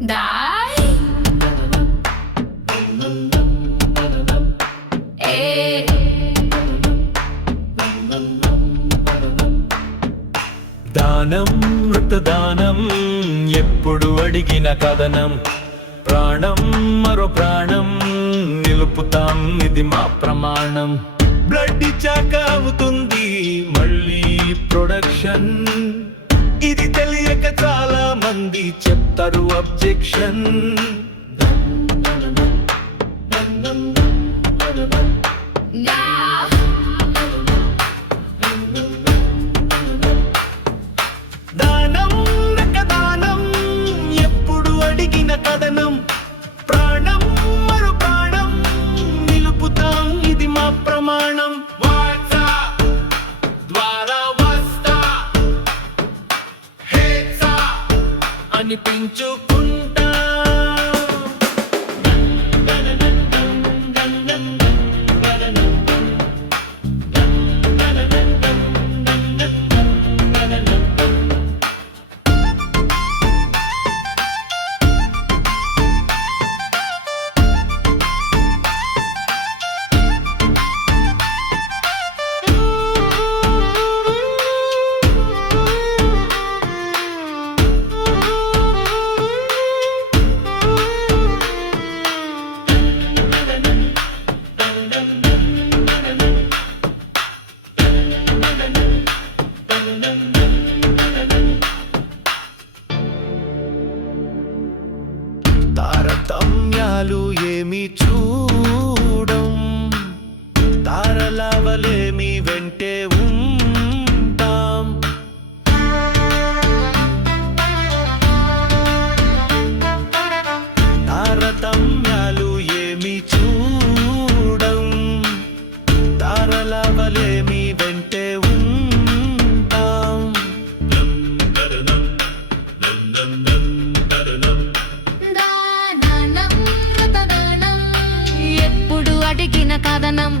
Die. Eh. దానం మృతదానం ఎప్పుడు అడిగిన కథనం ప్రాణం మరో ప్రాణం నిలుపుతాం ఇది మా ప్రమాణం. బ్లడ్ ఇచ్చాక అవుతుంది మళ్ళీ ప్రొడక్షన్ ఇది తెలియక చాలా మంది చెప్తారు అబ్జెక్షన్ Now. అనిపించుకుంటా తారతమ్యాలు ఏమి చూ சாதனம்